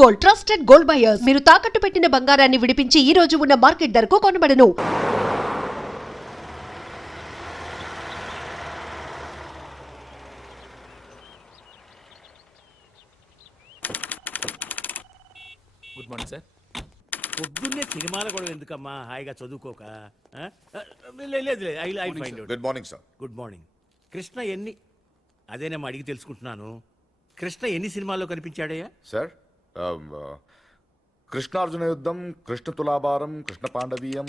Gold trusted gold buyers మీరు తాకట్టు పెట్టిన బంగారాన్ని విడిపించి ఈ రోజు ఉన్న మార్కెట్ ధరకు కొనబడను. Good morning sir. పొద్దున్నే సినిమాలు కూడా ఎందుకమ్మా, హాయిగా చదువుకోక? లేదు I find out. Good morning sir. Good morning. Krishna ఎన్ని, అదేనేమో అడిగి తెలుసుకుంటున్నాను. కృష్ణ ఎన్ని సినిమాల్లో కనిపించాడయ్యా? సార్ కృష్ణార్జున యుద్ధం, కృష్ణ తులాభారం, కృష్ణ పాండవీయం.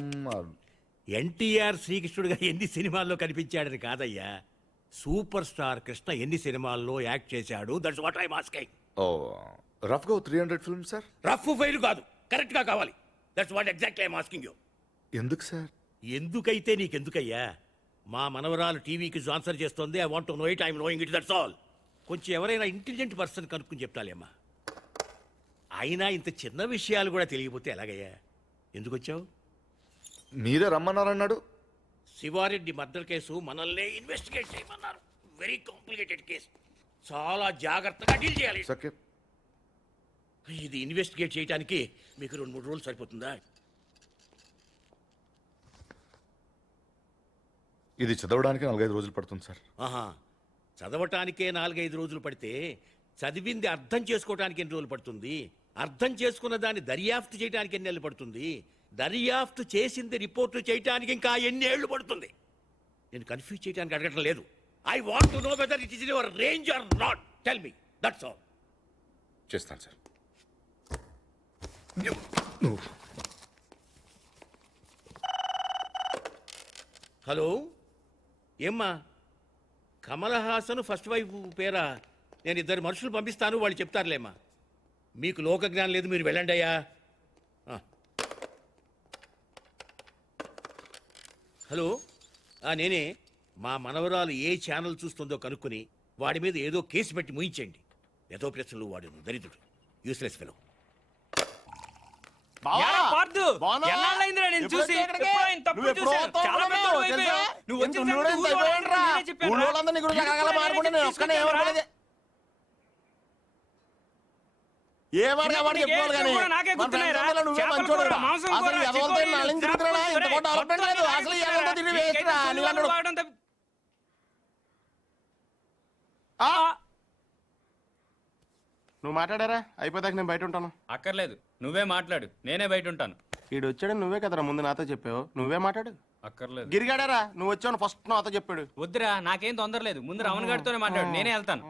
ఎన్టీఆర్ శ్రీకృష్ణుడిగా ఎన్ని సినిమాల్లో కనిపించాడని కాదయ్యా, సూపర్ స్టార్ కృష్ణ ఎన్ని సినిమాల్లో యాక్ట్ చేశాడు. That's what I asking. ఓ రఫ్గా 300 ఫిల్మ్ సార్. రఫ్ ఫైల్ కాదు, కరెక్ట్ గా కావాలి. That's what exactly I asking you. ఎందుకు సార్? ఎందుకైతే నీకెందుకయ్యా? మా మనవరాలు టీవీకి ఆన్సర్ చేస్తుంది. I want to know it, I am knowing it, that's all. కొంచెం ఎవరైనా ఇంటెలిజెంట్ పర్సన్ కనుక్కుని చెప్తాలేమ్మా. అయినా ఇంత చిన్న విషయాలు కూడా తెలియకపోతే ఎలాగయ్యా? ఎందుకు వచ్చావు? మీరే రమ్మన్నారన్నాడు. శివారెడ్డి మర్డర్ కేసు మనల్నే ఇన్వెస్టిగేట్ చేయమన్నారు. వెరీ కాంప్లికేటెడ్ కేసు, చాలా జాగ్రత్తగా డీల్ చేయాలి. సకే, ఇది ఇన్వెస్టిగేట్ చేయడానికి మీకు 2-3 రోజులు సరిపోతుందా? ఇది చదవడానికి 4-5 రోజులు పడుతుంది సార్. ఆహా, చదవటానికే 4-5 రోజులు పడితే చదివింది అర్థం చేసుకోవటానికి ఎన్ని రోజులు పడుతుంది? అర్థం చేసుకున్న దాన్ని దర్యాప్తు చేయడానికి ఎన్ని ఏళ్ళు పడుతుంది? దర్యాప్తు చేసింది రిపోర్టు చేయడానికి ఇంకా ఎన్ని ఏళ్ళు పడుతుంది? నేను కన్ఫ్యూజ్ చేయడానికి అడగటం లేదు. I want to know whether it is in your range or not. Tell me, that's all. చేస్తాను సార్. హలో, ఏమ్మా? కమల్ హాసన్ ఫస్ట్ వైఫ్ పేరా? నేను 2 మనుషులు పంపిస్తాను, వాళ్ళు చెప్తారులేమ్మా. మీకు లోక జ్ఞానం లేదు, మీరు వెళ్ళండి అయ్యా. హలో, నేనే. మా మనవరాలు ఏ ఛానల్ చూస్తుందో కనుక్కొని వాడి మీద ఏదో కేసు పెట్టి ముయించండి. ఏదో ప్రశ్నలు వాడు దరిద్రుడు, యూస్లెస్ ఫెలో. నువ్వు మాట్లాడారా? అయిపోతాక నేను బయట ఉంటాను. అక్కర్లేదు, నువ్వే మాట్లాడు, నేనే బయట ఉంటాను. ఈడు వచ్చాడు, నువ్వే కదరా ముందు నాతో చెప్పావు. నువ్వే మాట్లాడు. అక్కర్లేదు. గిరిగాడారా? నువ్వు వచ్చావు ఫస్ట్ నాతో చెప్పాడు. వద్దురా, నాకేం తొందర లేదు. ముందు రమణ గారితోనే మాట్లాడు, నేనే వెళ్తాను.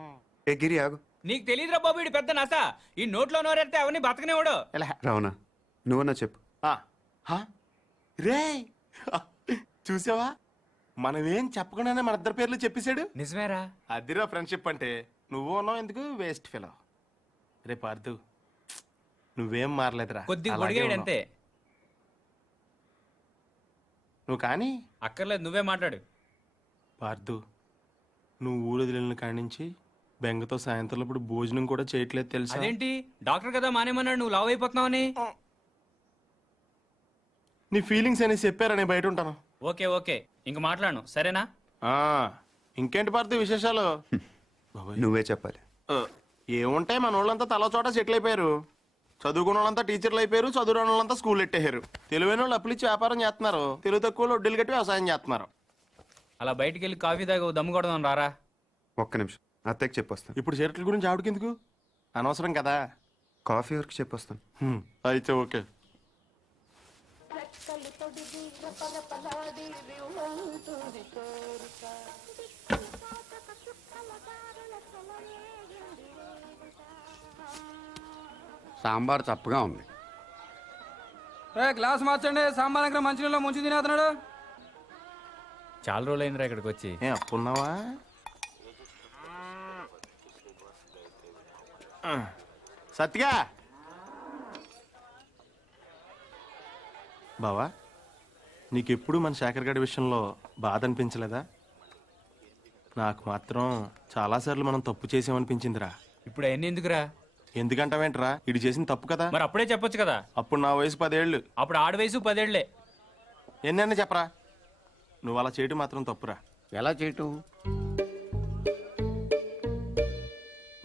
ఏ గిరి ఆగు. నీకు తెలియదురా బాబు, ఇడు పెద్ద నస. ఈ నోట్లో నోరెడితే అవన్నీ బతకనేవాడు. రావణా, నువ్వన్నా చెప్పు. రే చూసావా, మనమేం చెప్పకుండానే మన 2 పేర్లు చెప్పేశాడు. నిజమేరా? అదిరా ఫ్రెండ్షిప్ అంటే. నువ్వు ఉన్నావు ఎందుకు వేస్ట్ ఫెలో. రే పార్థు, నువ్వేం మారలేదురా, కొద్దిగా పొడిగాడు అంతే. నువ్వు కానీ. అక్కర్లేదు, నువ్వే మాట్లాడు. పార్థు, నువ్వు ఊరు వదిలిన కాడి నుంచి బెంగతో సాయంత్రం ఇప్పుడు భోజనం కూడా చేయట్లేదు తెలుసా? అదేంటి, డాక్టర్ కదా మానేమన్నాడు, నువ్వు లావ్ అయిపోతున్నావని. నీ ఫీలింగ్స్ అని చెప్పారా? నేను బయట ఉంటాను. ఓకే ఓకే, ఇంక మాట్లాడను, సరేనా? ఇంకేంటి పార్థు విశేషాలు? నువ్వే చెప్పాలి. ఏముంటాయి, మన వాళ్ళంతా తల చోట సెటిల్ అయిపోయారు. చదువుకున్న వాళ్ళంతా టీచర్లు అయిపోయారు, చదువురాని వాళ్ళంతా స్కూల్ ఎట్టేశారు. తెలివైన వాళ్ళు అప్పులు ఇచ్చి వ్యాపారం చేస్తున్నారు, తెలుగు తక్కువ వడ్డీలు కట్టి వ్యవసాయం చేస్తున్నారు. అలా బయటికి వెళ్ళి కాఫీ తాగి దమ్ము కొడదాం రారా. ఒక్క నిమిషం, అత్తయ్యకి చెప్పొస్తాను. ఇప్పుడు షర్ట్ల గురించి ఆవిడకెందుకు? అనవసరం కదా. కాఫీ వరకు చెప్పొస్తాను. అయితే ఓకే. సాంబార్ చప్పగా ఉంది. గ్లాస్ మార్చండి. సాంబార్ దగ్గర మంచినీళ్ళు ముంచి తినేస్తున్నాడు. చాలా రోజులైందిరా ఇక్కడికి వచ్చి. అప్పున్నావా? సత్తిగా బావా, నీకెప్పుడు మన శేఖర్ గడి విషయంలో బాధ అనిపించలేదా? నాకు మాత్రం చాలాసార్లు మనం తప్పు చేసామనిపించిందిరా. ఇప్పుడు అవన్నీ ఎందుకురా? ఎందుకంటావేంట్రా, ఇటు చేసిన తప్పు కదా. మరి అప్పుడే చెప్పొచ్చు కదా. అప్పుడు నా వయసు 10 ఏళ్ళు. అప్పుడు ఆడ వయసు 10 ఏళ్లే. ఎన్నైనా చెప్పరా, నువ్వు అలా చేయటం మాత్రం తప్పురా. ఎలా చేయటం?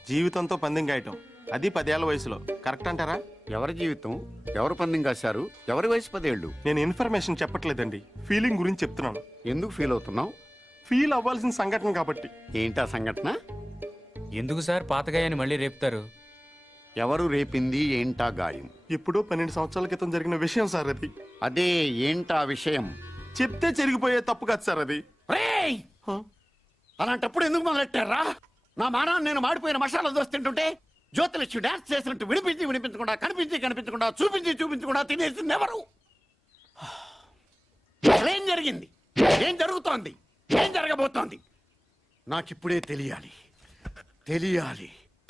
జీవితంతో పందెం గాయటం. అది 10 ఏళ్ల వయసులో కరెక్ట్ అంటారా? ఎవరి జీవితం ఎవరు పందెం కాశారు, ఎవరి వయసు 10 ఏళ్ళు. నేను ఇన్ఫర్మేషన్ చెప్పట్లేదండి, ఫీలింగ్ గురించి చెప్తున్నాను. ఎందుకు ఫీల్ అవుతున్నావు? ఫీల్ అవ్వాల్సిన సంఘటన కాబట్టి. ఏంటా సంఘటన? ఎందుకు సార్ పాతగాయని మళ్ళీ రేపుతారు? ఎవరు రేపింది ఏంటా గాయం? ఎప్పుడో 12 సంవత్సరాల క్రితం జరిగిన విషయం సార్ అది. అదే ఏంటా విషయం? చెప్తే చెరిగిపోయే తప్పు కాదు సార్ అది. రేయ్! అలాంటప్పుడు ఎందుకు మొదలెట్టారా? నా మానాన్ని నేను మాడిపోయిన మసాలా దోశ తింటుంటే జ్యోతిలక్ష్మి డాన్స్ చేసినట్టు వినిపించకుండా కనిపించకుండా చూపించకుండా తినేసింది ఎవరు? అసలేం జరిగింది? ఏం జరుగుతోంది? ఏం జరగబోతోంది? నాకిప్పుడే తెలియాలి.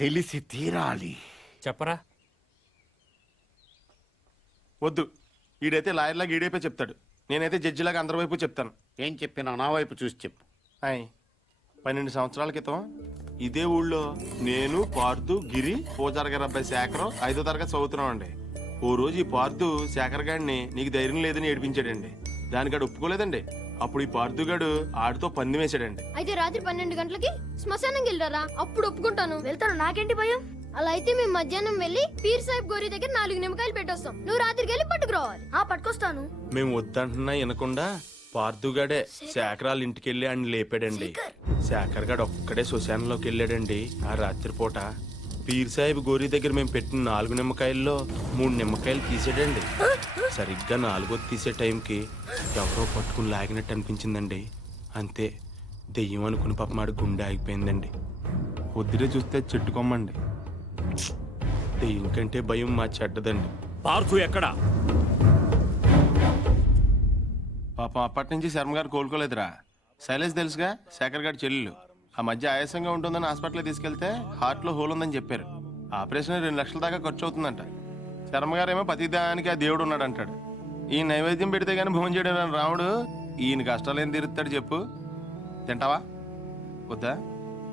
తెలిసి తీరాలి. చెప్పరా. వద్దు, ఈడైతే లాయర్లాగా ఈడైపోయి చెప్తాడు, నేనైతే జడ్జిలాగా అందరి వైపు చెప్తాను. ఏం చెప్పినా నా వైపు చూసి చెప్పు. 12 సంవత్సరాల క్రితం ఇదే ఊళ్ళో నేను, పార్థు, గిరి, పూజారి గారి అబ్బాయి శేఖరం 5వ తరగతి చదువుతున్నాం అండి. ఓ రోజు ఈ పార్థు శేఖర్ గారిని నీకు ధైర్యం లేదని ఏడిపించాడండి. దానికాడు ఒప్పుకోలేదండి. అప్పుడు ఈ పార్థు గాడు ఆడితో పందెం వేసాడండి. అయితే రాత్రి 12 గంటలకి శ్మశానం వెళ్ళారా? అప్పుడు ఒప్పుకుంటాను. వెళ్తాను, నాకేంటి భయం. అలా అయితే మేము మధ్యాహ్నం వెళ్ళి పీర్ సాహిబ్ గోరి దగ్గర 4 నిమ్మకాయలు పెట్టొస్తాం. నువ్వు రాత్రికి వెళ్ళి పట్టుకురావాలి. పట్టుకొస్తాను. మేము వద్దంటున్నా వినకుండా పార్థుగాడే శేఖరాల ఇంటికి వెళ్ళి ఆయన లేపాడండి. శేఖర్ గాడు ఒక్కడే శ్మశానంలోకి వెళ్ళాడండి. ఆ రాత్రిపూట పీర్ సాహిబ్ గోరి దగ్గర మేము పెట్టిన 4 నిమ్మకాయల్లో 3 నిమ్మకాయలు తీసాడండి. సరిగ్గా 4వ తీసే టైంకి ఎవరో పట్టుకుని లాగినట్టు అనిపించిందండి. అంతే, దెయ్యం అనుకుని పాపమాడి గుండె ఆగిపోయిందండి. పొద్దునే చూస్తే చెట్టుకోమ్మండి. దెయ్యం కంటే భయం మా చెడ్డదండి. పార్థు ఎక్కడా? పాపం అప్పటి నుంచి శర్మ గారు కోలుకోలేదురా. శైలేష్ తెలుసుగా, శేఖర్ గారి చెల్లెలు. ఆ మధ్య ఆయాసంగా ఉంటుందని హాస్పిటల్ తీసుకెళ్తే హార్ట్ లో హోల్ ఉందని చెప్పారు. ఆపరేషన్ 2 లక్షల దాకా ఖర్చు అవుతుందంట. శర్మ గారేమో ప్రతిదానికి ఆ దేవుడు ఉన్నాడు అంటాడు. ఈ నైవేద్యం పెడితే గానీ భోజనం చేయడం రాముడు ఈయన కష్టాలు ఏం తీరుతాడు చెప్పు. తింటావా? వద్దా?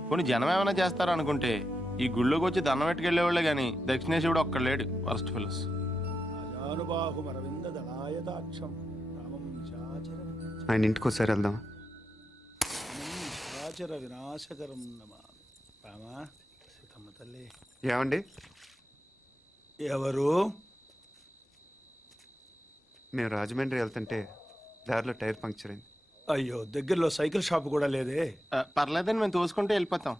కొన్ని జనం ఏమైనా చేస్తారా అనుకుంటే ఈ గుళ్ళోకి వచ్చి దండం పెట్టుకెళ్లేవాళ్లే గాని దక్షిణేశ్వరుడు ఒక్కడు లేడు. Worst fellows. ఆయన ఇంటికి ఒకసారి వెళ్దాం. ఏమండి? ఎవరు? మేము రాజమండ్రి వెళ్తుంటే దారిలో టైర్ పంక్చర్ అయింది. అయ్యో, దగ్గరలో సైకిల్ షాప్ కూడా లేదే. పర్లేదని మేము తోసుకుంటే వెళ్ళిపోతాం.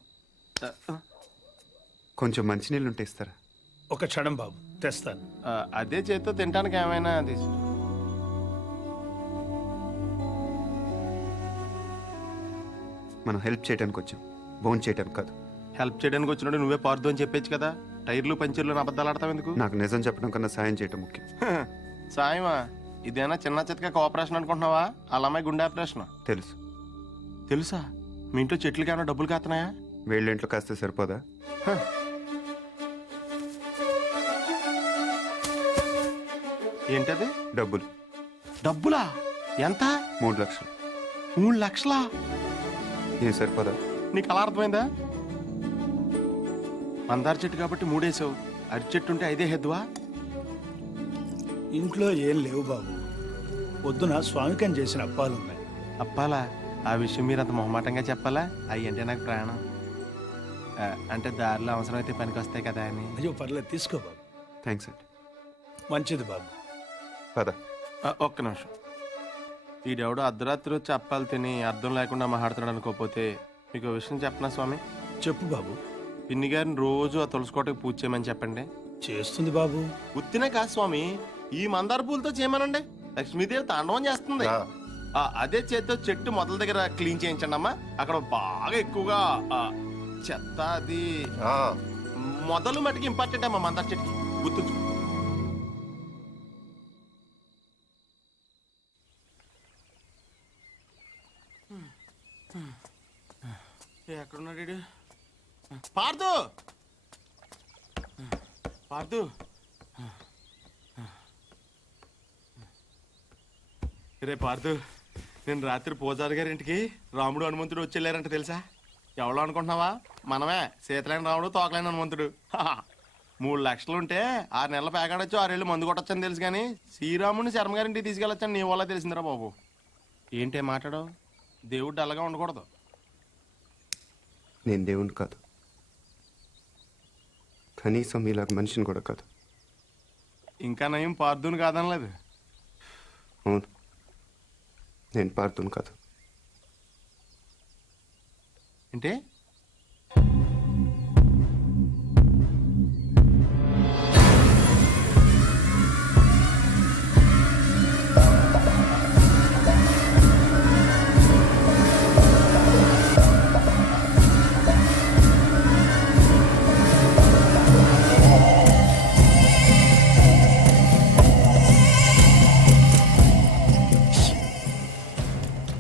కొంచెం మంచినీళ్ళు ఉంటే ఇస్తారా? ఒక క్షణం బాబు, తెస్తాను. అదే చేత్తో తినడానికి ఏమైనా తీసు. మనం హెల్ప్ చేయడానికి వచ్చాం, బోన్ చేయడానికి కాదు. హెల్ప్ చేయడానికి వచ్చినట్టు నువ్వే పార్దు అని చెప్పేచ్చు కదా. టైర్లు పంచర్లు అబద్ధాలు ఆడతావు ఎందుకు? నాకు నిజం చెప్పడం కన్నా సాయం చేయటం ముఖ్యం. సాయమా? ఇదేనా చిన్న చితక కోఆపరేషన్ అనుకుంటున్నావా? అలా అమ్మాయి గుండె ఆపరేషన్. తెలుసు. తెలుసా? మీ ఇంట్లో చెట్లకి ఏమైనా డబ్బులు కాస్తున్నాయా? వేళ్ళ ఇంట్లో కాస్తే సరిపోదా? ఏంటది? డబ్బులు. డబ్బులా? ఎంత? 3 లక్షలు. 3 లక్షలా? ఏం సరిపోదా? నీకు అలా అర్థమైందా? మందార చెట్టు కాబట్టి 3 వేసావు. అరటి చెట్టు ఉంటే 5 హెద్దువా? ఇంట్లో ఏం లేవు బాబు. పొద్దున స్వామికం చేసిన అప్పాలున్నాయి. అప్పాలా? ఆ విషయం మీరు అంత మొహమాటంగా చెప్పాలా? అవి అంటే నాకు ప్రాణం. అంటే దారిలో అవసరమైతే పనికి వస్తాయి కదా అని. అయ్యో పర్లేదు, తీసుకో బాబు. థ్యాంక్స్ అండి. మంచిది బాబు. పద. ఒక్క నిమిషం. ఈడెవడో అర్ధరాత్రి వచ్చి అప్పాలు తిని అర్థం లేకుండా మాట్లాడుతున్నాడు అనుకోకపోతే మీకు విషయం చెప్పనా స్వామి? చెప్పు బాబు. పిన్ని గారిని రోజు ఆ తులసికోటకి పూజ చేయమని చెప్పండి. చేస్తుంది బాబు. ఉత్తినే కాదు స్వామి, ఈ మందార పూలతో చేయమనండి. లక్ష్మీదేవి తాండవం చేస్తుంది. అదే చేత్తో చెట్టు మొదల దగ్గర క్లీన్ చేయించండి అమ్మా. అక్కడ బాగా ఎక్కువగా చెత్త అది మొదలు మటుకు ఇంపార్టెంట్ అమ్మా. మందార చెట్టుకి గుర్తుంచు. ఎక్కడున్నాడు? పార్థు! పార్థు! రే పార్థు, నేను రాత్రి పూజారి గారి ఇంటికి రాముడు హనుమంతుడు వచ్చి వెళ్ళారంట తెలుసా? ఎవడో అనుకుంటున్నావా? మనమే, సీతలైన రాముడు తోకలైన హనుమంతుడు. 3 లక్షలుంటే 6 నెలల పేకాడొచ్చు, 6 ఏళ్ళు మందు కొట్టొచ్చని తెలుసు కానీ శ్రీరాముడిని శర్మ గారింటికి తీసుకెళ్ళొచ్చని నీ వల్ల తెలిసిందిరా బాబు. ఏంటే మాట్లాడవు? దేవుడు అలాగా ఉండకూడదు. నేను దేవుణ్ణి కాదు, కనీసం మీలాగా మనిషిని కూడా కాదు. ఇంకా నయం పార్దుని కాదనలేదు. అవును, నేను పార్థుని కాదు. అంటే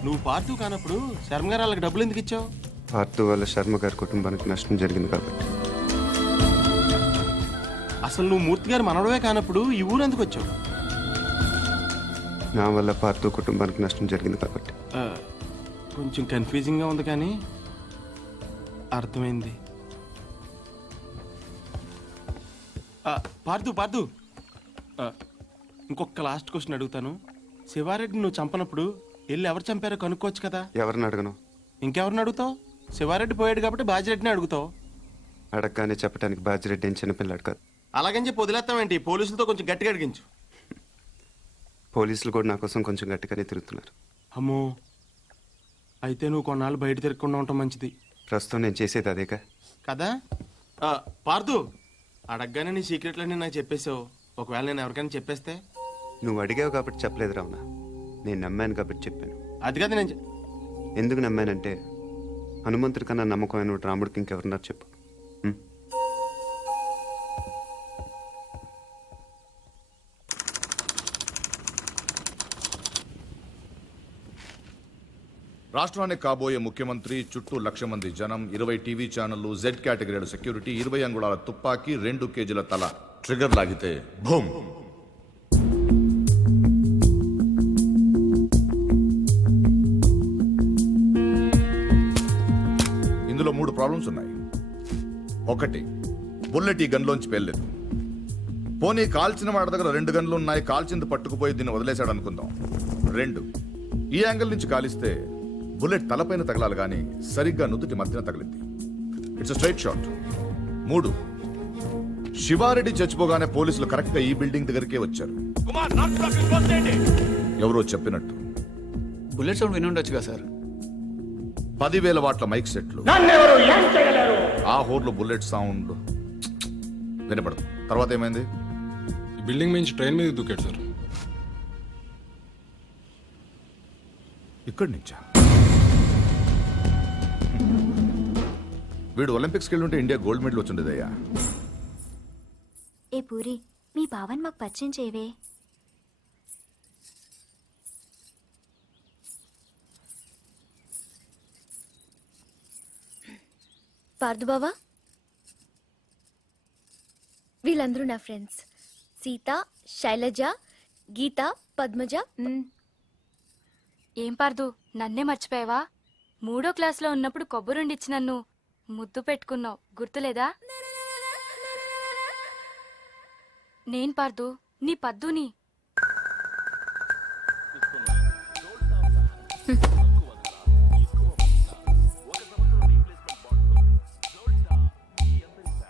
నువ్వు పార్దు కానప్పుడు శర్మ గారు వాళ్ళకి డబ్బులు ఎందుకు ఇచ్చావు? పార్థు వల్ల శర్మ గారి కుటుంబానికి నష్టం జరిగింది కాబట్టి. అసలు నువ్వు మూర్తి గారు మనవడమే కానప్పుడు ఈ ఊరు ఎందుకు వచ్చావు? నా వల్ల పార్థు కుటుంబానికి నష్టం జరిగింది కాబట్టి. కొంచెం కన్ఫ్యూజింగ్గా ఉంది కానీ అర్థమైంది. పార్దు పార్దు ఇంకొక లాస్ట్ క్వశ్చన్ అడుగుతాను. శివారెడ్డి నువ్వు చంపనప్పుడు వెళ్ళి ఎవరు చంపారో కనుక్కోవచ్చు కదా. ఎవరిని అడగను? ఇంకెవరిని అడుగుతావు? శివారెడ్డి పోయాడు కాబట్టి బాజిరెడ్డిని అడుగుతావు. అడగగానే చెప్పడానికి బాజిరెడ్డి ఏం చిన్నపిల్లాడు కాదు. అలాగని చెప్పి వదిలేస్తావేంటి? పోలీసులతో కొంచెం గట్టిగా అడిగించు. పోలీసులు కూడా నా కోసం కొంచెం గట్టిగానే తిరుగుతున్నారు. అమ్మో, అయితే నువ్వు కొన్నాళ్ళు బయట తిరగకుండా ఉండటం మంచిది. ప్రస్తుతం నేను చేసేది అదేగా. కదా పార్దు, అడగగానే నీ సీక్రెట్లన్నీ నాకు చెప్పేసావు. ఒకవేళ నేను ఎవరికైనా చెప్పేస్తే? నువ్వు అడిగావు కాబట్టి చెప్పలేదు రావునా, నేను నమ్మాను కాబట్టి చెప్పాను. అది కదా నేను ఎందుకు నమ్మానంటే హనుమంతుడి కన్నా నమ్మకమైన రాముడికి ఇంకెవరున్నారు చెప్పు. ఉం? రాష్ట్రానికి కాబోయే ముఖ్యమంత్రి, చుట్టూ 1,00,000 మంది జనం, 20 టీవీ ఛానళ్లు, జెడ్ కేటగిరీల సెక్యూరిటీ, 20 అంగుళాల తుపాకీ, 2 కేజీల తల. ట్రిగర్ లాగితే భూమ్. ఇందులో 3 ప్రాబ్లమ్స్ ఉన్నాయి. 1, బుల్లెట్ ఈ గన్లోంచి పేర్లేదు. పోనీ కాల్చిన వాడి దగ్గర 2 గన్లు ఉన్నాయి, కాల్చింది పట్టుకుపోయి దీన్ని వదిలేశాడు అనుకుందాం. 2, ఈ యాంగిల్ నుంచి కాలిస్తే బుల్లెట్ తలపైన తగలాలి కానీ సరిగ్గా నుదుటి మధ్యన తగిలింది. It's straight shot. 3, శివారెడ్డి చచ్చిపోగానే పోలీసులు కరెక్ట్ గా ఈ బిల్డింగ్ దగ్గరికే వచ్చారు. ఎవరో చెప్పినట్టు బుల్లెట్ సౌండ్ విని ఉండొచ్చుగా సార్. 10,000 వాట్ల మైక్ సెట్లు, ఆ హోర్లో బుల్లెట్ సౌండ్ వినపడదు. తర్వాత ఏమైంది? బిల్డింగ్ నుంచి ట్రైన్ మీద దూకాడు సార్. ఇక్కడి నుంచా? వీడు ఒలింపిక్స్కి వెళ్ళి ఉంటే ఇండియా గోల్డ్ మెడల్ వచ్చిండేదయ్యా. ఏ పూరి, మీ బావన్ మాకు పరిచయం చేయవే. పార్దు బావా, వీళ్ళందరూ నా ఫ్రెండ్స్. సీత, శైలజ, గీత, పద్మజ. ఏం పార్దు, నన్నే మర్చిపోయావా? 3వ క్లాస్లో ఉన్నప్పుడు కొబ్బరుండిచ్చి నన్ను ముద్దు పెట్టుకున్నావు, గుర్తులేదా? నేను పార్దు, నీ పద్దుని.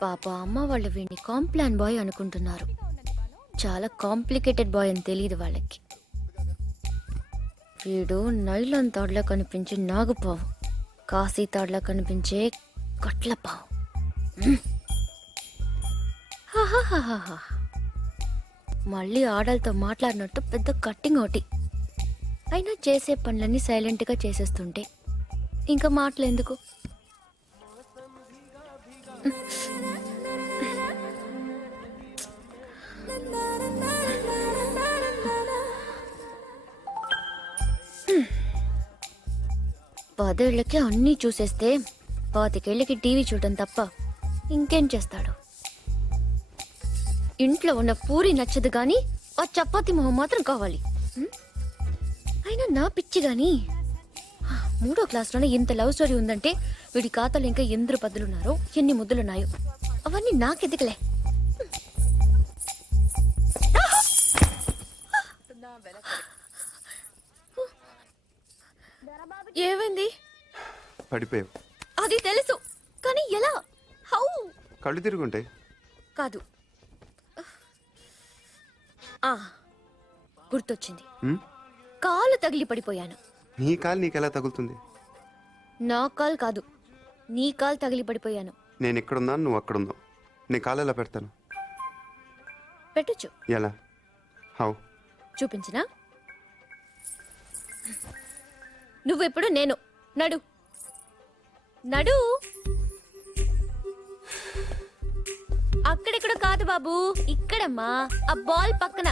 పాప అమ్మ వాళ్ళు వీడిని కాంప్లాన్ బాయ్ అనుకుంటున్నారు. చాలా కాంప్లికేటెడ్ బాయ్ అని తెలియదు వాళ్ళకి. వీడు నైలాన్ తాడులా కనిపించే నాగుపావు, కాశీ తాడులా కనిపించే కట్లపావు. హాహాహాహా. మళ్ళీ ఆడలతో మాట్లాడినట్టు పెద్ద కట్టింగ్ ఒకటి. అయినా చేసే పనులన్నీ సైలెంట్గా చేసేస్తుంటే ఇంకా మాటలు ఎందుకు? పదేళ్లకి అన్నీ చూసేస్తే 25 ఏళ్ళకి టీవీ చూడటం తప్ప ఇంకేం చేస్తాడు? ఇంట్లో ఉన్న పూరి నచ్చదు గాని ఆ చపాతి మొహం మాత్రం కావాలి. అయినా నా పిచ్చి గాని 3వ క్లాస్లోనే ఇంత లవ్ స్టోరీ ఉందంటే వీడి ఖాతాలో ఇంకా ఎందరు పద్దులున్నారో, ఎన్ని ముద్దులున్నాయో అవన్నీ నాకెదికలే. ఏమైంది? పడిపోయావు. అది తెలుసు కానీ ఎలా? హౌ? కళ్ళు తిరుగుంటాయి. కాదు. గుర్తొచ్చింది. కాలు తగిలి పడిపోయాను. నీ కాలు నీకెలా తగులుతుంది? నా కాలు కాదు, నీ కాలు తగిలి పడిపోయాను. నేను ఎక్కడున్నాను, నువ్వు అక్కడున్నావు. నీ కాలు ఎలా పెడతాను? పెట్టొచ్చు. ఎలా? హౌ? చూపించినా? నువ్వెప్పుడు నేను. నడు నడు. అక్కడెక్కడ కాదు బాబు, ఇక్కడమ్మా, ఆ బాల్ పక్కన.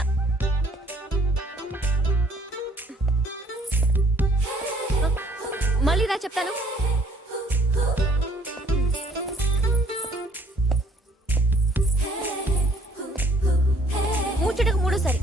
మళ్ళీ రా చెప్తాను. మూచుటకు మూడోసారి.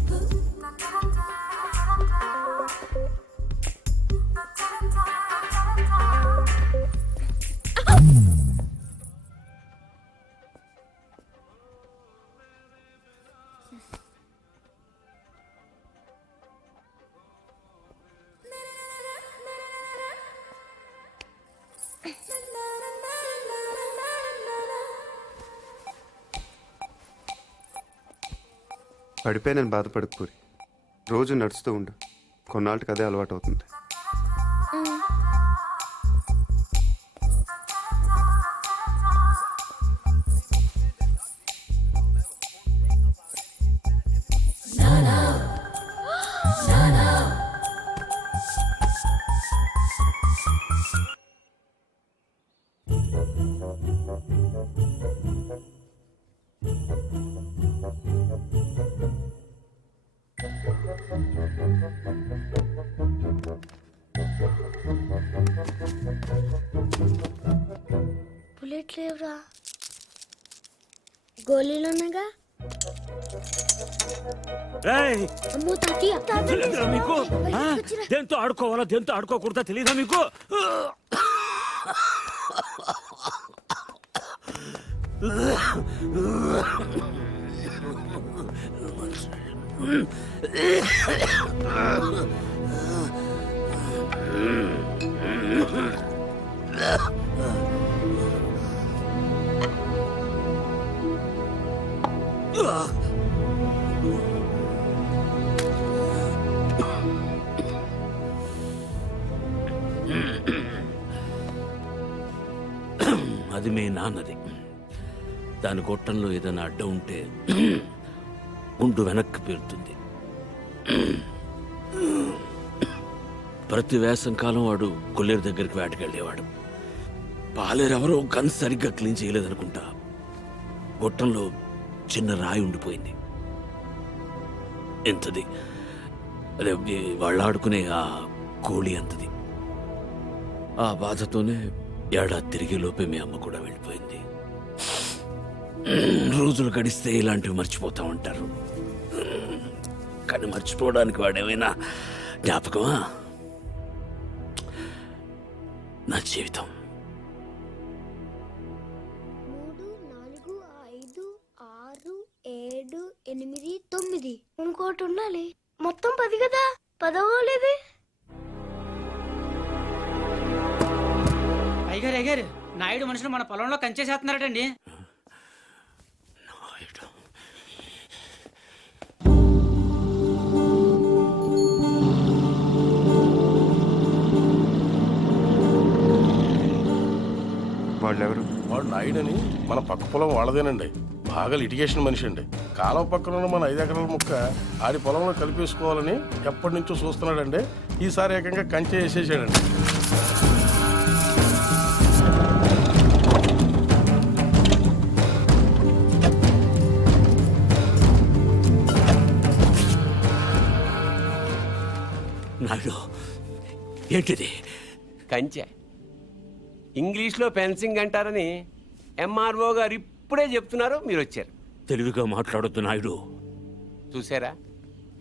పడిపోయానని బాధపడకు పూరి. రోజు నడుస్తూ ఉండు, కొన్నాళ్ళకి అదే అలవాటు అవుతుంది. బుల్లెట్ లేవురా. గోళీలున్నాగా. అమ్మో తాతయ్య, మీకు దేంతో ఆడుకోవాలా దేంతో ఆడుకోకూడదా తెలీదా మీకు? అది మీ నాన్నది. దాని గొట్టంలో ఏదైనా అడ్డం ఉంటే గుండు వెనక్కి పేరుతుంది. ప్రతి వేసంకాలం వాడు కొల్లేరు దగ్గరికి వేటకెళ్ళేవాడు. పాలేరెవరో గన్ సరిగ్గా క్లీన్ చేయలేదనుకుంటా. గొట్టంలో చిన్న రాయి ఉండిపోయింది. ఎంతది, అదే వాళ్ళు ఆడుకునే ఆ కోళి అంతది. ఆ బాధతోనే ఏడాది తిరిగి లోపే మీ అమ్మ కూడా వెళ్ళిపోయింది. రోజులు గడిస్తే ఇలాంటివి మర్చిపోతా ఉంటారు, కానీ మర్చిపోవడానికి వాడేమైనా జ్ఞాపకమా? నా జీవితం. 3, 4, 5, 6, 7, 8, 9. ఇంకోటి ఉండాలి. మొత్తం 10 కదా. 10 అయ్యారు నాయుడు మనుషులు మన పొలంలో కంచేసేస్తున్నారటండి. వాళ్ళెవరు? వాడు నాయుడని మన పక్క పొలం వాళ్ళదేనండి. బాగా లిటిగేషన్ మనిషి అండి. కాలువ పక్కన ఉన్న మన 5 ఎకరాల ముక్క ఆడి పొలంలో కలిపేసుకోవాలని ఎప్పటి నుంచో చూస్తున్నాడండి. ఈసారి ఏకంగా కంచె వేసేసాడండి. నాయుడు, ఏంటిది? కంచె ఇంగ్లీష్లో ఫెన్సింగ్ అంటారని ఎంఆర్ఓ గారు ఇప్పుడే చెప్తున్నారు, మీరు వచ్చారు. తెలివిగా మాట్లాడొద్దు నాయుడు. చూసారా,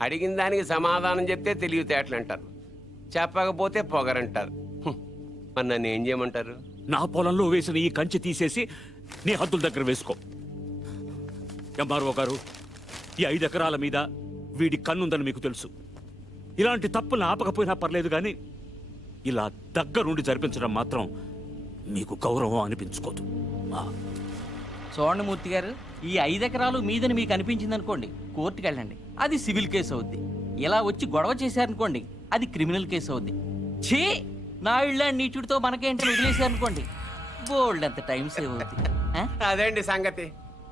అడిగిన దానికి సమాధానం చెప్తే తెలివితేటలు అంటారు, చెప్పకపోతే పొగరంటారు. మరి నన్ను ఏం చేయమంటారు? నా పొలంలో వేసిన ఈ కంచె తీసేసి నీ హద్దుల దగ్గర వేసుకో. ఎంఆర్ఓ గారు, ఈ 5 ఎకరాల మీద వీడి కన్నుందని మీకు తెలుసు. ఇలాంటి తప్పులు ఆపకపోయినా పర్లేదు, కానీ ఇలా దగ్గరుండి జరిపించడం మాత్రం మీకు గౌరవం అనిపించుకోదు. చూడండి మూర్తి గారు, ఈ 5 ఎకరాలు మీదని మీకు అనిపించింది అనుకోండి, కోర్టుకి వెళ్ళండి, అది సివిల్ కేసు అవుద్ది. ఇలా వచ్చి గొడవ చేశారనుకోండి, అది క్రిమినల్ కేసు అవుద్ది. ఛీ, నా ఇళ్ళ నీచుడితో మనకేంటని వదిలేశారనుకోండి, బోల్డ్ అంత టైం సేవ్ అవుద్ది. అదేండి సంగతి.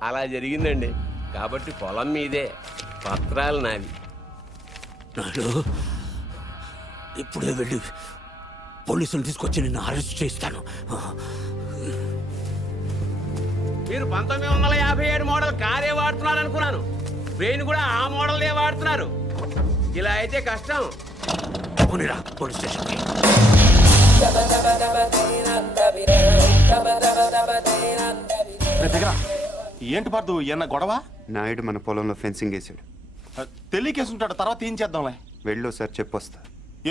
అలా జరిగిందండి. కాబట్టి పొలం మీదే, పత్రాలు నావి. నాడు ఇప్పుడే వెళ్ళి పోలీసులు తీసుకొచ్చి నిన్ను అరెస్ట్ చేస్తాను. మీరు 1957 మోడల్ కారే వాడుతున్నారు అనుకున్నాను. బ్రెయిన్ కూడా ఆ మోడల్నే వాడుతున్నారు. ఇలా అయితే కష్టం. పోనీరా పోలీస్ స్టేషన్కి. ఏంటి పర్దు ఏమన్నా గొడవ? నాయుడు మన పొలంలో ఫెన్సింగ్ వేసాడు. తెలియకేసుంటాడు, తర్వాత ఏం చేద్దాంలే. వెళ్ళు సార్ చెప్పొస్తా.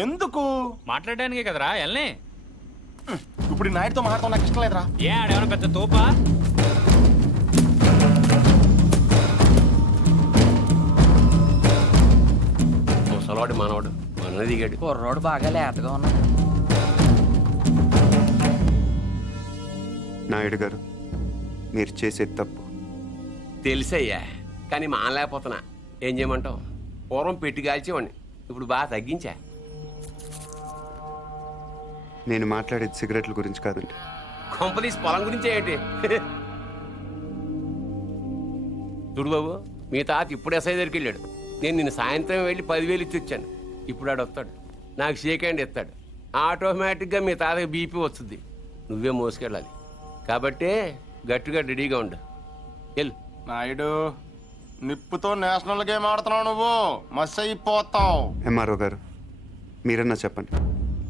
ఎందుకు? మాట్లాడడానికే కదరా వెళ్ళనే. ఇప్పుడు ఈ నాయుడుతో మాట్లాడటం నాకు ఇష్టం లేదురా. ఏ ఆడేమన్నా పెద్ద తోపా? ముసలాడు మనవాడు మన దిగాడు. కుర్రోడు బాగా లేతగా ఉన్నాడు. నాయుడు గారు, మీరు చేసేది తప్పు. తెలుసయ్యా, కానీ మానలేకపోతున్నా. ఏం చేయమంటావు? పూర్వం పెట్టి కాల్చేవాడిని, ఇప్పుడు బాగా తగ్గించా. నేను మాట్లాడేది సిగరెట్ల గురించి కాదండి. కొంపదీసి పొలం గురించే ఏంటి? చూడు బాబు, మీ తాత ఇప్పుడు ఎస్ఐ దగ్గరికి వెళ్ళాడు. నేను నిన్న సాయంత్రం వెళ్ళి 10,000 ఇచ్చి వచ్చాను. ఇప్పుడు ఆడు వస్తాడు, నాకు షేక్ హ్యాండ్ ఇస్తాడు. ఆటోమేటిక్గా మీ తాతకి బీపీ వస్తుంది. నువ్వే మోసుకెళ్ళాలి. కాబట్టి గట్టిగా రెడీగా ఉండు. వెళ్ళు. నాయుడు, నిప్పుతో నేషనల్ గేమ్ ఆడుతున్నావు నువ్వు, మస్ అయిపోతావు. ఎంఆర్ఓ గారు, మీరన్నా చెప్పండి,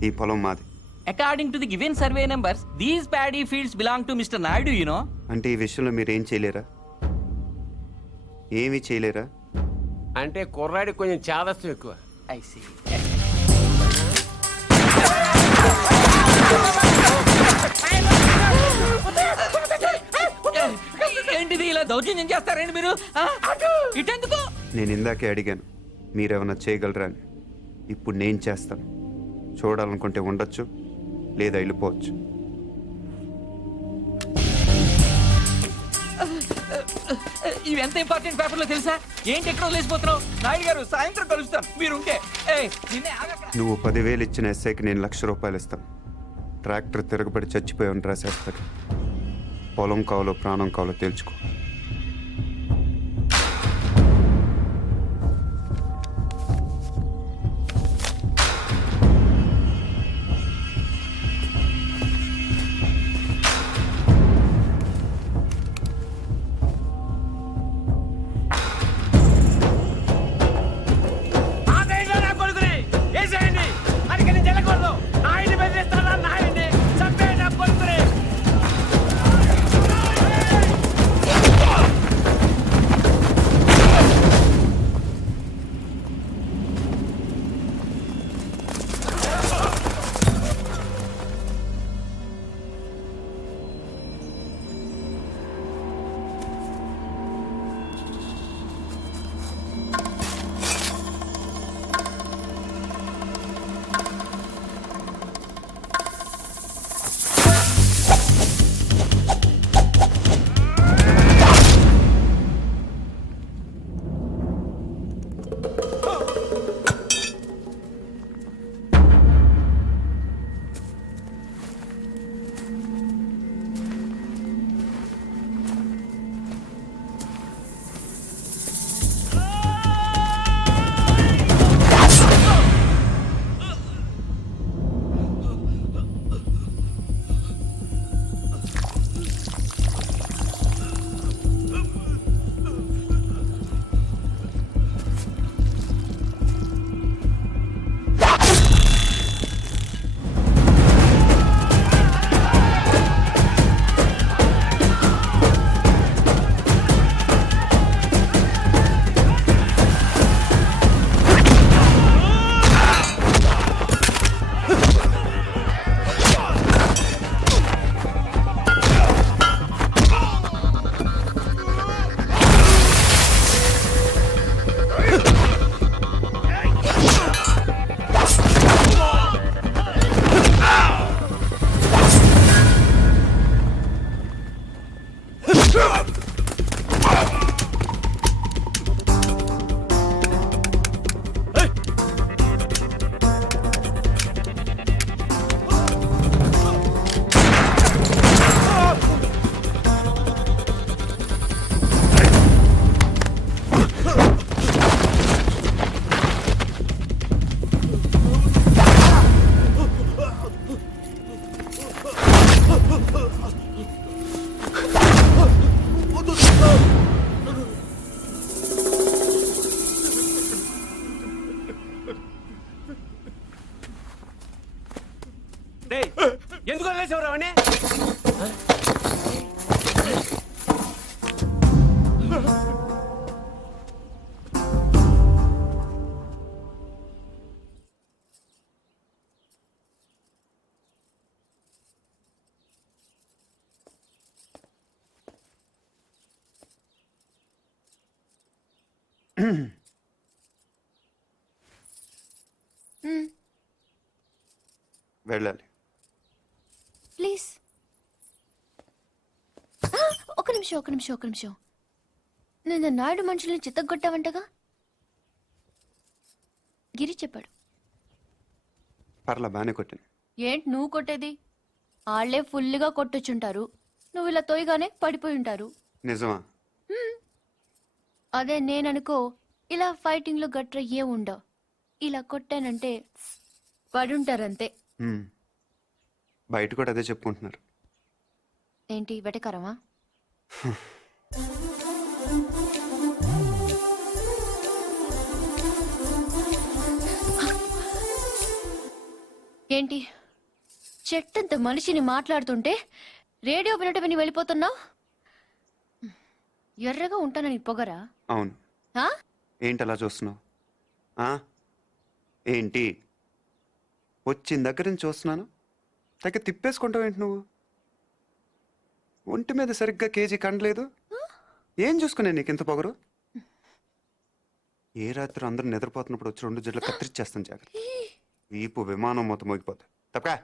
ఈ పొలం మాది. According to the given survey numbers, these paddy fields belong to Mr. Naidu, you know. అంటే ఈ విషయంలో మీరు ఏం చేయలేరా? ఏమీ చేయలేరా? అంటే కుర్రాడికి కొంచెం చాదస్తం ఎక్కువ. I see. ఏంటిది ఇలా దౌర్జన్యం చేస్తారండి మీరు? ఇటెందుకు? నేను ఇందాకే అడిగాను మీరేమన్నా చేయగలరా అని. ఇప్పుడు నేను చేస్తాను. చూడాలనుకుంటే ఉండొచ్చు, లేదా వెళ్ళిపోవచ్చు. ఇవి ఎంత ఇంపార్టెంట్ పేపర్లో తెలుసా? ఏంటి ఎక్కడ వదిలేసిపోతున్నావు? నాయుడు గారు, సాయంత్రం కలుస్తాను, మీరుంటే. నువ్వు 10,000 ఇచ్చిన ఎస్ఐకి నేను ₹1,00,000 ఇస్తాను. ట్రాక్టర్ తిరగబడి చచ్చిపోయాను రాసేస్తాడు. పొలం కావాలో ప్రాణం కావాలో తెలుసుకో. చంపేసేవరా వాడిని? వెళ్ళాలి. ప్లీజ్ ఒక నిమిషం. నేను నాయుడు మనుషుల్ని చిత్తగొట్టావంటగా? గిరి చెప్పాడు. పర్లా బాగానే కొట్టాను. ఏంటి నువ్వు కొట్టేది? వాళ్ళే ఫుల్గా కొట్టొచ్చుంటారు, నువ్వు ఇలా తోయగానే పడిపోయి ఉంటారు. నిజమా? అదే నేననుకో, ఇలా ఫైటింగ్లో గట్ర ఏం ఉండవు. ఇలా కొట్టానంటే పడుంటారంతే. బయట కూడా అదే చెప్పుకుంటున్నారు. ఏంటి వెటకరమా? ఏంటి చెట్టంత మనిషిని మాట్లాడుతుంటే రేడియో వినట విని వెళ్ళిపోతున్నావు? ఎర్రగా ఉంటానని పొగరా? అవును. ఆ? ఏంటి అలా చూస్తున్నావు? ఏంటి వచ్చిన దగ్గర నుంచి చూస్తున్నాను, తగ్గ తిప్పేసుకుంటావు ఏంటి నువ్వు? ఒంటి మీద సరిగ్గా కేజీ కండలేదు. ఏం చూసుకునే నీకు ఇంత పొగరు? ఏ రాత్రి అందరూ నిద్రపోతున్నప్పుడు వచ్చి 2 జడ్లు కత్తిరిచ్చేస్తాను జాగ్రత్త. వీపు విమానం మొత్తం మోగిపోతుంది. తప్పకా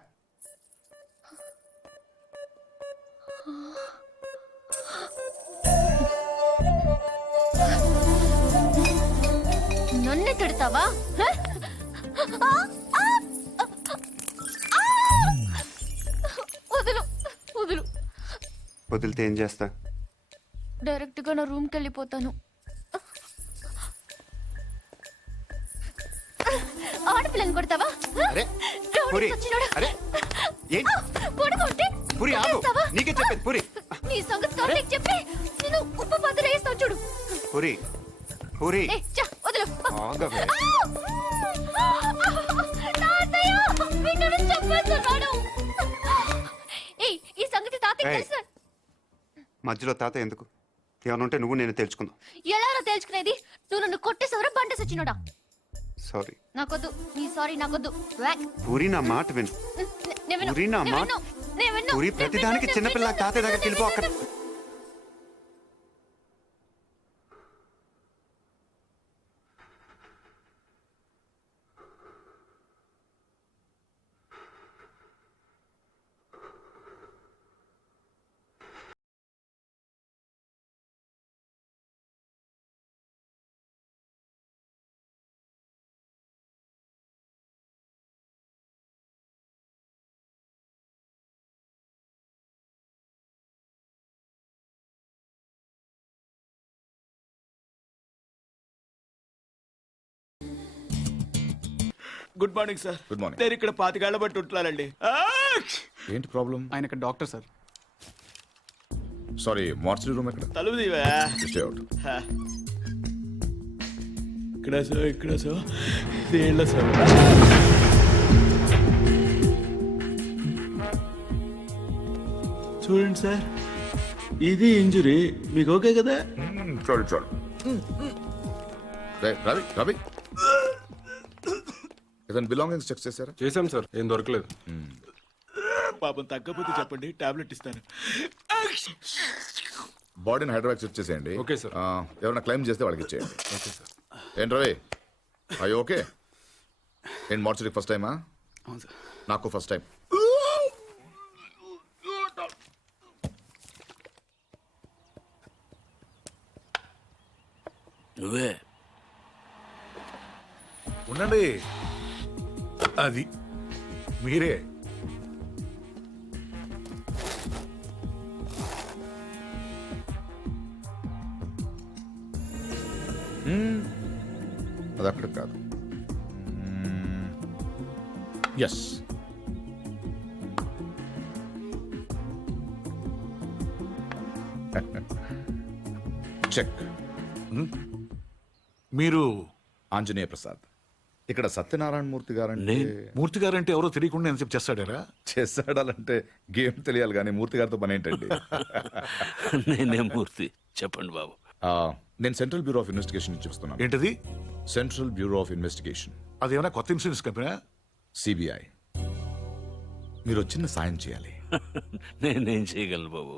నన్ను తిడతావా? వదులు వదులు. వదిలితే ఏం చేస్తా? డైరెక్ట్ గా నా రూమ్కి వెళ్ళిపోతాను. ఆడపిల్లని కొడతావా? అరే రౌడీ పూరి, సచ్చినోడా. అరే ఏంటి పడుకుంటే పూరి ఆగు. కొట్టేస్తావా? నీకే చెప్పేది పూరి. నీ సంగతి కార్తీక్ చెప్పి నేను ఉప్పు పాత్ర వేస్తాను చూడు. పూరి పూరి ఏ, చా, వదులు. ఆగవే. తాతయ్య, వీడిని చంపేస్తున్నాడు. ఏయ్, ఈ సంగతి తాతయ్య ఏయ్. తెలుసా? మధ్యలో తాత ఎందుకు? ఏమన్నా ఉంటే నువ్వు నేను తెలుసుకుందాం. ఎలా తెలుసుకునేది? నువ్వు నన్ను కొట్టేసవరా బండ సచ్చినోడా? సారీ నాకొద్దు నీ సారీ, నాకొద్దు. వ్యాక్. పూరి, నా మాట విను. నేను విన్ను, పూరి, నా నేను మాట. విన్ను, నేను విన్ను, పూరి, నేను ప్రతిదానికి విన్ను, చిన్నపిల్ల నేను తాతయ్య దగ్గరికి వెళ్ళిపో. అక్కడ good morning sir. Good morning. నేను ఇక్కడ 25 ఏళ్ల బట్టి ఉంటున్నానండి. ఏంటి ప్రాబ్లం? ఆయన ఇక్కడ doctor sir. Sorry, mortuary room ఎక్కడ? తలుపు తీవా. Stay out. ఇక్కడ సో దేళ్ళ సార్. చూడండి సార్, ఇది ఇంజురీ. మీకు ఓకే కదా? చాలు రవి రవి ఇతను బిలాంగింగ్స్ చెక్ చేశారా? చేశాం సార్, ఏం దొరకలేదు. పాపం తగ్గపోతే చెప్పండి, టాబ్లెట్ ఇస్తాను. బాడీని హైదరాబాద్ షిఫ్ట్ చేసేయండి. Okay sir. ఎవరైనా క్లైమ్ చేస్తే వాళ్ళకి ఇచ్చేయండి. Okay sir. ఏంటి రవి, అయ్యో ఓకే. ఏంటి మార్చరీ ఫస్ట్ టైమా? అవును సార్. నాకు ఫస్ట్ టైం. నువ్వే ఉండండి, అది మీరే. అది అక్కడ కాదు. Yes, check. మీరు ఆంజనేయ ప్రసాద్. ఇక్కడ సత్యనారాయణ మూర్తి గారంటే మూర్తి గారంటే ఎవరో తెలియకుండా ఎంతసేపు చేస్తాడారా? చేస్తాడాలంటే గేమ్ తెలియాలి కానీ మూర్తి గారితో పని ఏంటండి? నేనే మూర్తి, చెప్పండి బాబు. నేను సెంట్రల్ బ్యూరో ఆఫ్ ఇన్వెస్టిగేషన్ నుంచి వస్తున్నాను. ఏంటది? సెంట్రల్ బ్యూరో ఆఫ్ ఇన్వెస్టిగేషన్, అదేమైనా కొత్త ఇన్సూరెన్స్ కంపెనీ? సిబిఐ. మీరు చిన్న సాయం చేయాలి. నేనేం చేయగలను బాబు?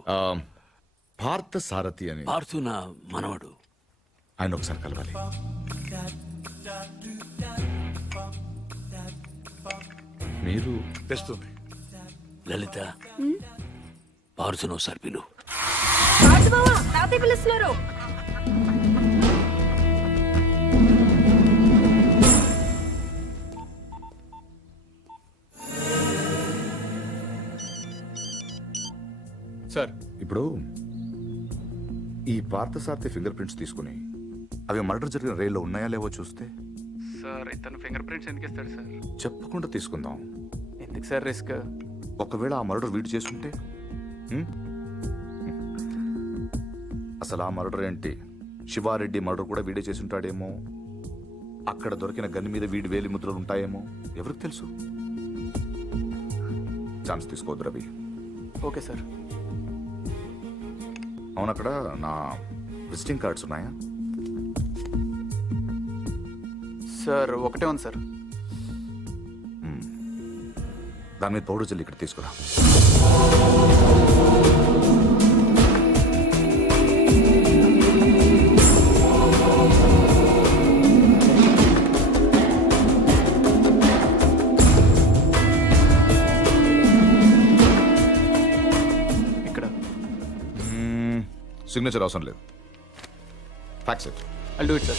పార్థ సారథి అని పార్థు నా మనవడు. ఆయన ఒకసారి కలవాలి. మీరు తెస్తుంది. లలిత, పార్థును ఒకసారి పిలు. పిలుస్తున్నారు. సార్, ఇప్పుడు ఈ పార్థసారథి ఫింగర్ ప్రింట్స్ తీసుకుని అవి మర్డర్ జరిగిన రైల్లో ఉన్నాయా లేవో చూస్తే. సార్ ఇతను ఫింగర్ ప్రింట్స్ ఎందుకు ఇస్తాడు సార్? చెప్పకుండా తీసుకుందాం. ఎందుకు సార్ రిస్క్? ఒకవేళ ఆ మర్డర్ వీడు చేసుంటే అసలు ఆ మర్డర్ ఏంటి, శివారెడ్డి మర్డర్ కూడా వీడే చేసి ఉంటాడేమో. అక్కడ దొరికిన గన్ మీద వీడి వేలి ముద్రలు ఉంటాయేమో, ఎవరికి తెలుసు. ఛాన్స్ తీసుకోవద్దు రవి. Okay sir. అవును, అక్కడ నా విజిటింగ్ కార్డ్స్ ఉన్నాయా? సార్ ఒకటే ఉంది సార్. దాని మీద పౌడర్ జల్లి ఇక్కడ తీసుకురా. ఇక్కడ సిగ్నేచర్ అవసరం లేదు. Fax it. I'll do it, sir.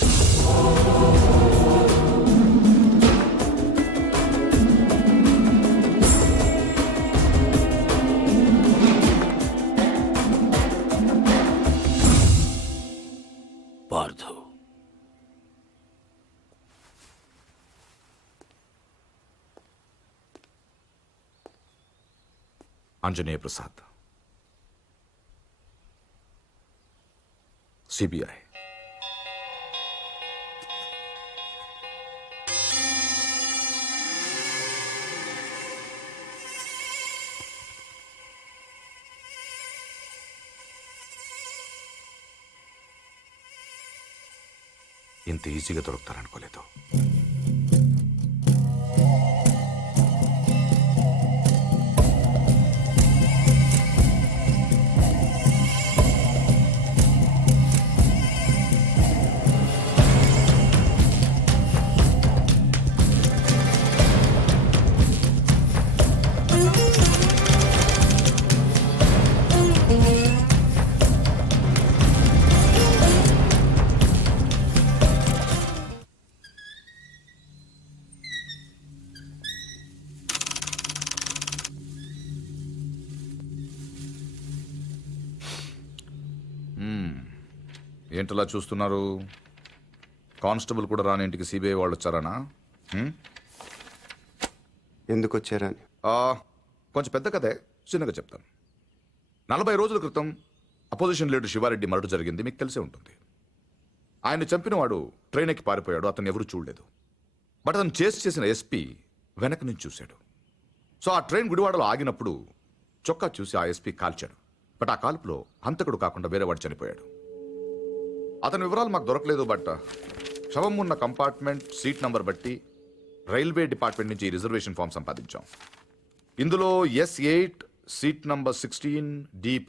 Parthu, Anjaneya Prasad, CBI. ఇంత ఈజీగా దొరుకుతారనుకోలేదు. ఏంటలా చూస్తున్నారు? కానిస్టేబుల్ కూడా రాని ఇంటికి సిబిఐ వాళ్ళు వచ్చారనా? ఎందుకు వచ్చారని కొంచెం పెద్ద కథే, చిన్నగా చెప్తాను. 40 రోజుల క్రితం అపోజిషన్ లీడర్ శివారెడ్డి మర్డర్ జరిగింది, మీకు తెలిసే ఉంటుంది. ఆయన చంపిన వాడు ట్రైన్ ఎక్కి పారిపోయాడు, అతను ఎవరు చూడలేదు. బట్ అతను చేసిన ఎస్పీ వెనక నుంచి చూశాడు. సో ఆ ట్రైన్ గుడివాడలో ఆగినప్పుడు చొక్కా చూసి ఆ ఎస్పీ కాల్చాడు. బట్ ఆ కాల్పులో హంతకుడు కాకుండా వేరేవాడు చనిపోయాడు. అతని వివరాలు మాకు దొరకలేదు. బట్ శవం ఉన్న కంపార్ట్మెంట్ సీట్ నంబర్ బట్టి రైల్వే డిపార్ట్మెంట్ నుంచి రిజర్వేషన్ ఫామ్ సంపాదించాం. ఇందులో S8 సీట్ నంబర్ 16 D